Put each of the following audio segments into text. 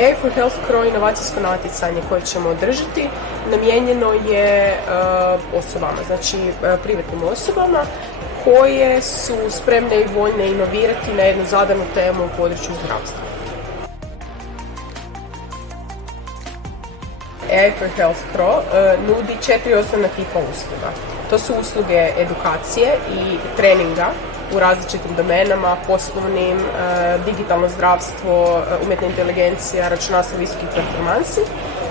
AI for Health Cro inovacijsko natjecanje koje ćemo održati namijenjeno je osobama, znači privatnim osobama koje su spremne i voljne inovirati na jednu zadanu temu u području zdravstva. AI for Health Cro nudi 4 osnovna tipa usluga. To su usluge edukacije i treninga u različitim domenama, poslovnim, digitalno zdravstvo, umjetna inteligencija, računalstvo visokih performansi.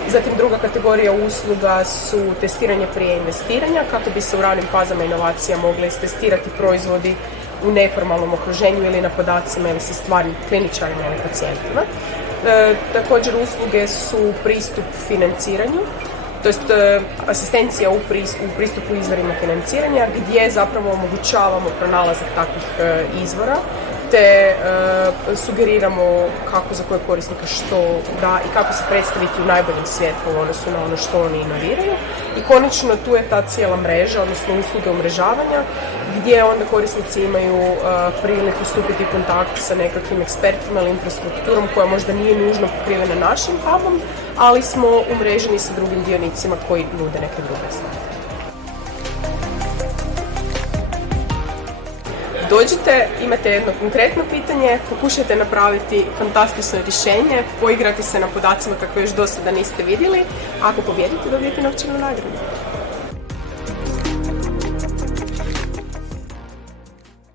Zatim druga kategorija usluga su testiranje prije investiranja, kako bi se u ranim fazama inovacija mogli istestirati proizvodi u neformalnom okruženju ili na podacima ili sa stvarnim kliničarima ili pacijentima. Također usluge su pristup financiranju, to jest asistencija u pristupu izvorima financiranja gdje zapravo omogućavamo pronalazak takvih izvora te sugeriramo kako za koje korisnika što da i kako se predstaviti u najboljem svjetlu u odnosu na ono što oni inoviraju. I konačno tu je ta cijela mreža, odnosno usluge umrežavanja gdje onda korisnici imaju priliku stupiti u kontakt sa nekakvim ekspertima ili infrastrukturom koja možda nije nužno pokrivena našim hubom, ali smo umreženi sa drugim dionicima koji nude neke druge stvari. Dođite, imate jedno konkretno pitanje, pokušajte napraviti fantastično rješenje, poigrati se na podacima kako još do sada niste vidjeli. Ako pobijedite, dobijete novčanu nagradu.